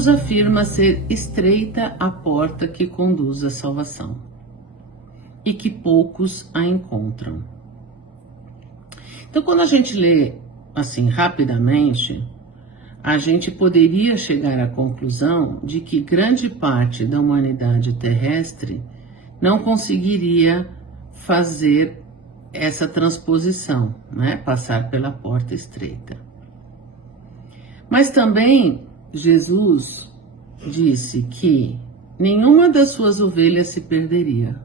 Jesus afirma ser estreita a porta que conduz à salvação e que poucos a encontram. Então, quando a gente lê assim rapidamente, a gente poderia chegar à conclusão de que grande parte da humanidade terrestre não conseguiria fazer essa transposição, né? Passar pela porta estreita. Mas também Jesus disse que nenhuma das suas ovelhas se perderia.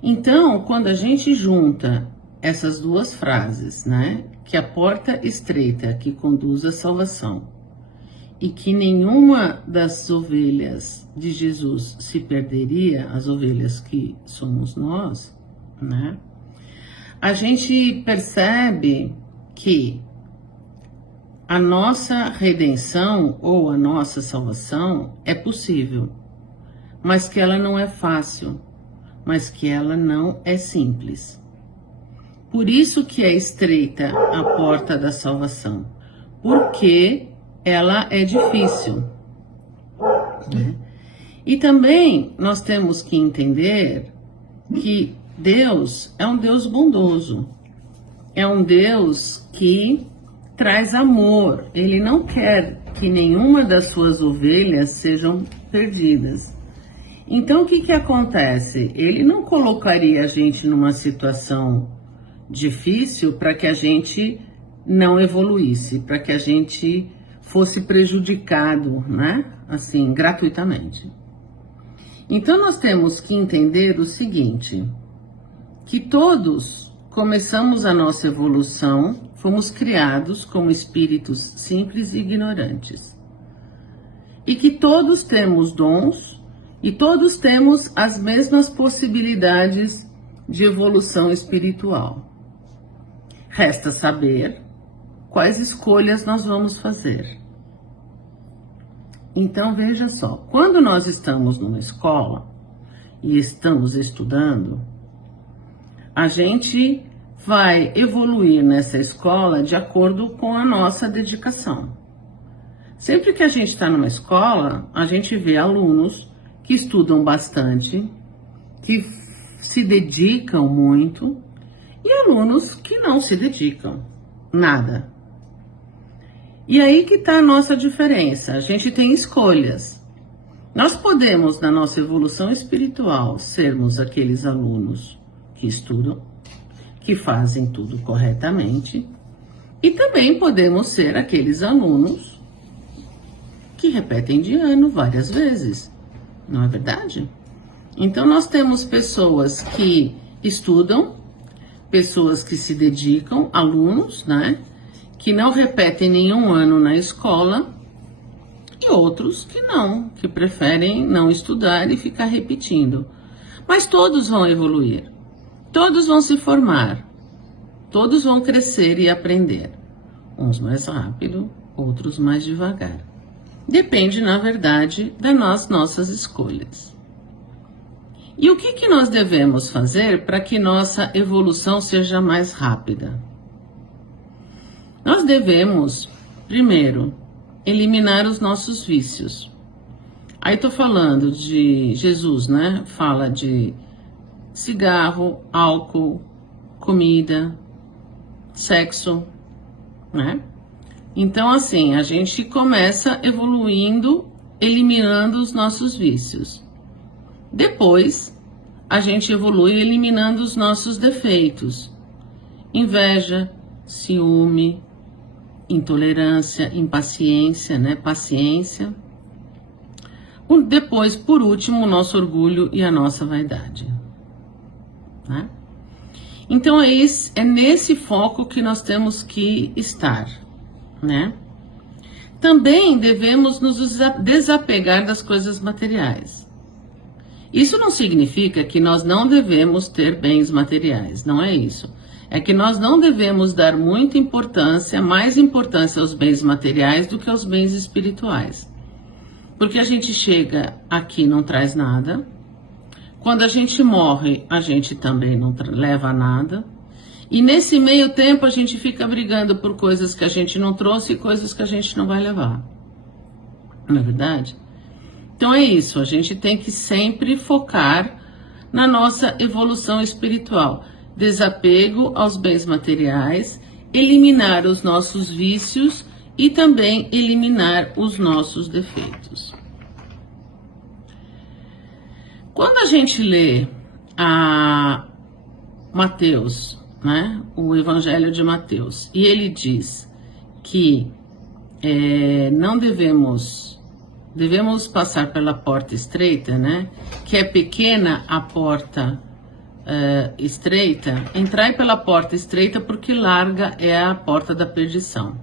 Então, quando a gente junta essas duas frases, né? Que a porta estreita que conduz à salvação e que nenhuma das ovelhas de Jesus se perderia, as ovelhas que somos nós, né? A gente percebe que a nossa redenção ou a nossa salvação é possível, mas que ela não é fácil, mas que ela não é simples. Por isso que é estreita a porta da salvação, porque ela é difícil, né? E também nós temos que entender que Deus é um Deus bondoso, é um Deus que traz amor. Ele não quer que nenhuma das suas ovelhas sejam perdidas. Então o que acontece? Ele não colocaria a gente numa situação difícil para que a gente não evoluísse, para que a gente fosse prejudicado, né? Assim, gratuitamente. Então nós temos que entender o seguinte, que todos começamos a nossa evolução, fomos criados como espíritos simples e ignorantes. E que todos temos dons e todos temos as mesmas possibilidades de evolução espiritual. Resta saber quais escolhas nós vamos fazer. Então veja só, quando nós estamos numa escola e estamos estudando, a gente vai evoluir nessa escola de acordo com a nossa dedicação. Sempre que a gente está numa escola, a gente vê alunos que estudam bastante, que se dedicam muito, e alunos que não se dedicam nada. E aí que está a nossa diferença, a gente tem escolhas. Nós podemos, na nossa evolução espiritual, sermos aqueles alunos que estudam, que fazem tudo corretamente, e também podemos ser aqueles alunos que repetem de ano várias vezes, não é verdade? Então nós temos pessoas que estudam, pessoas que se dedicam, alunos, né? Que não repetem nenhum ano na escola, e outros que não, que preferem não estudar e ficar repetindo. Mas todos vão evoluir, todos vão se formar, todos vão crescer e aprender. Uns mais rápido, outros mais devagar. Depende, na verdade, das nossas escolhas. E o que nós devemos fazer para que nossa evolução seja mais rápida? Nós devemos, primeiro, eliminar os nossos vícios. Aí estou falando de Jesus, né? Fala de cigarro, álcool, comida, sexo, né? Então, assim, a gente começa evoluindo, eliminando os nossos vícios. Depois, a gente evolui eliminando os nossos defeitos. Inveja, ciúme, intolerância, impaciência, né? Paciência. Depois, por último, o nosso orgulho e a nossa vaidade, né? Então, é nesse foco que nós temos que estar, né? Também devemos nos desapegar das coisas materiais. Isso não significa que nós não devemos ter bens materiais, não é isso. É que nós não devemos dar muita importância, mais importância aos bens materiais do que aos bens espirituais. Porque a gente chega aqui e não traz nada. Quando a gente morre, a gente também não leva nada. E nesse meio tempo a gente fica brigando por coisas que a gente não trouxe e coisas que a gente não vai levar. não é verdade? Então é isso, a gente tem que sempre focar na nossa evolução espiritual. Desapego aos bens materiais, eliminar os nossos vícios e também eliminar os nossos defeitos. Quando a gente lê a Mateus, né, o Evangelho de Mateus, e ele diz que não devemos passar pela porta estreita, né? Que é pequena a porta estreita. Entrai pela porta estreita porque larga é a porta da perdição.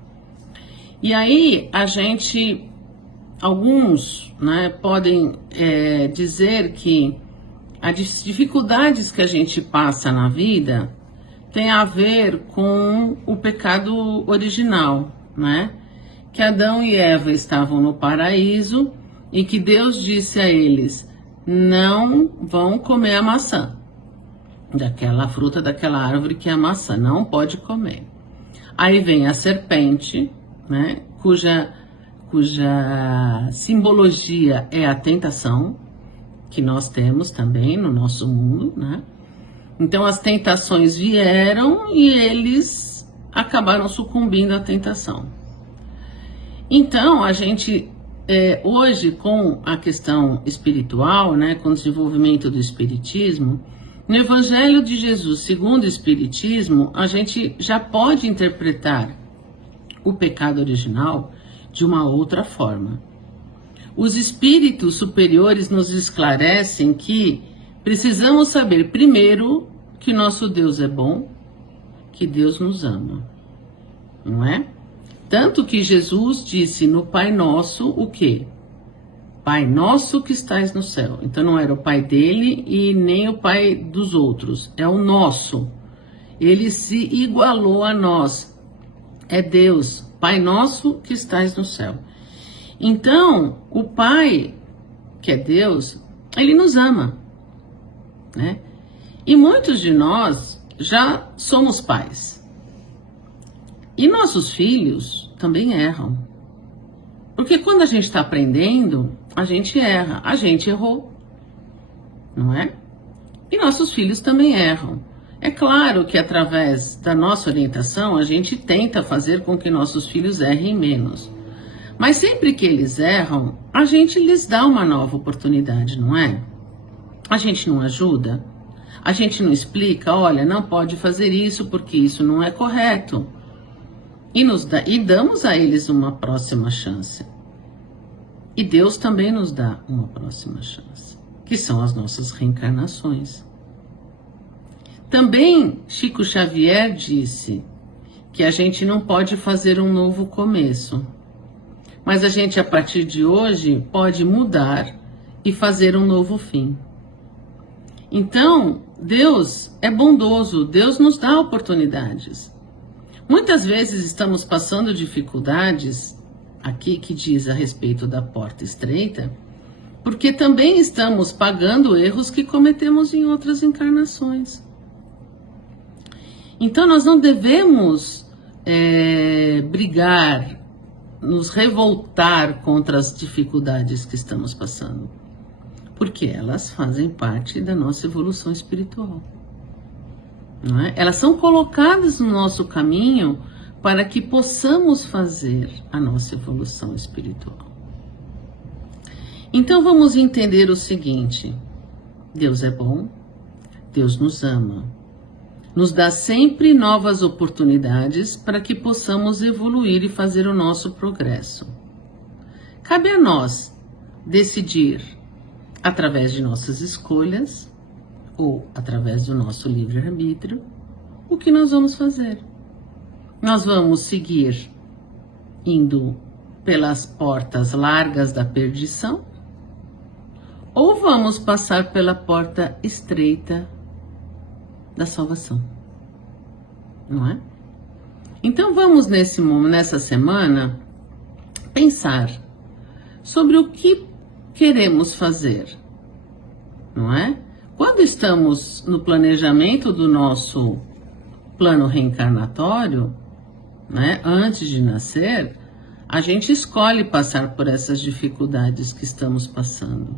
E aí alguns, né, podem dizer que as dificuldades que a gente passa na vida tem a ver com o pecado original, né? Que Adão e Eva estavam no paraíso e que Deus disse a eles: não vão comer a maçã, daquela fruta, daquela árvore que é a maçã, não pode comer. Aí vem a serpente, né, cuja simbologia é a tentação, que nós temos também no nosso mundo, né? Então as tentações vieram e eles acabaram sucumbindo à tentação. Então, a gente, hoje, com a questão espiritual, né, com o desenvolvimento do Espiritismo, no Evangelho de Jesus, segundo o Espiritismo, a gente já pode interpretar o pecado original de uma outra forma. Os espíritos superiores nos esclarecem que precisamos saber, primeiro, que nosso Deus é bom, que Deus nos ama, não é? Tanto que Jesus disse no Pai Nosso o quê? Pai Nosso que estais no céu. Então não era o Pai dele e nem o Pai dos outros. É o nosso. Ele se igualou a nós. É Deus. Pai Nosso que estais no céu. Então, o Pai, que é Deus, ele nos ama, né? E muitos de nós já somos pais. E nossos filhos também erram. Porque quando a gente está aprendendo, a gente erra. A gente errou, não é? E nossos filhos também erram. É claro que através da nossa orientação, a gente tenta fazer com que nossos filhos errem menos. Mas sempre que eles erram, a gente lhes dá uma nova oportunidade, não é? A gente não ajuda? A gente não explica, olha, não pode fazer isso porque isso não é correto. E damos a eles uma próxima chance. E Deus também nos dá uma próxima chance, que são as nossas reencarnações. Também Chico Xavier disse que a gente não pode fazer um novo começo, mas a gente, a partir de hoje, pode mudar e fazer um novo fim. Então, Deus é bondoso, Deus nos dá oportunidades. Muitas vezes estamos passando dificuldades, aqui que diz a respeito da porta estreita, porque também estamos pagando erros que cometemos em outras encarnações. Então nós não devemos brigar, nos revoltar contra as dificuldades que estamos passando, porque elas fazem parte da nossa evolução espiritual. Não é? Elas são colocadas no nosso caminho para que possamos fazer a nossa evolução espiritual. Então vamos entender o seguinte: Deus é bom, Deus nos ama, nos dá sempre novas oportunidades para que possamos evoluir e fazer o nosso progresso. Cabe a nós decidir, através de nossas escolhas, ou através do nosso livre-arbítrio, o que nós vamos fazer. Nós vamos seguir indo pelas portas largas da perdição, ou vamos passar pela porta estreita da salvação, não é? Então vamos nessa semana pensar sobre o que queremos fazer, não é? Quando estamos no planejamento do nosso plano reencarnatório, né, antes de nascer, a gente escolhe passar por essas dificuldades que estamos passando.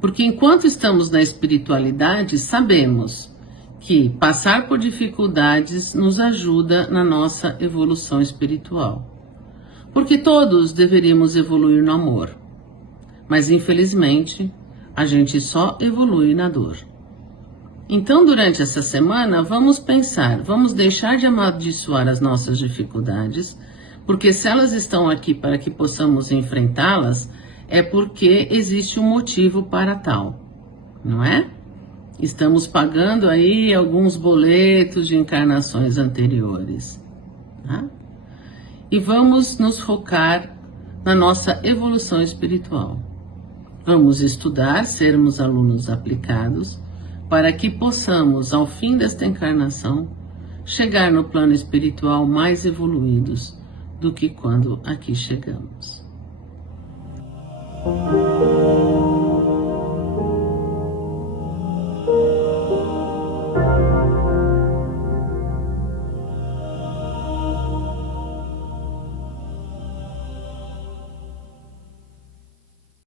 Porque enquanto estamos na espiritualidade, sabemos que passar por dificuldades nos ajuda na nossa evolução espiritual. Porque todos deveríamos evoluir no amor. Mas infelizmente, a gente só evolui na dor. Então, durante essa semana, vamos pensar, vamos deixar de amaldiçoar as nossas dificuldades, porque se elas estão aqui para que possamos enfrentá-las, é porque existe um motivo para tal, não é? Estamos pagando aí alguns boletos de encarnações anteriores, tá? E vamos nos focar na nossa evolução espiritual. Vamos estudar, sermos alunos aplicados, para que possamos, ao fim desta encarnação, chegar no plano espiritual mais evoluídos do que quando aqui chegamos.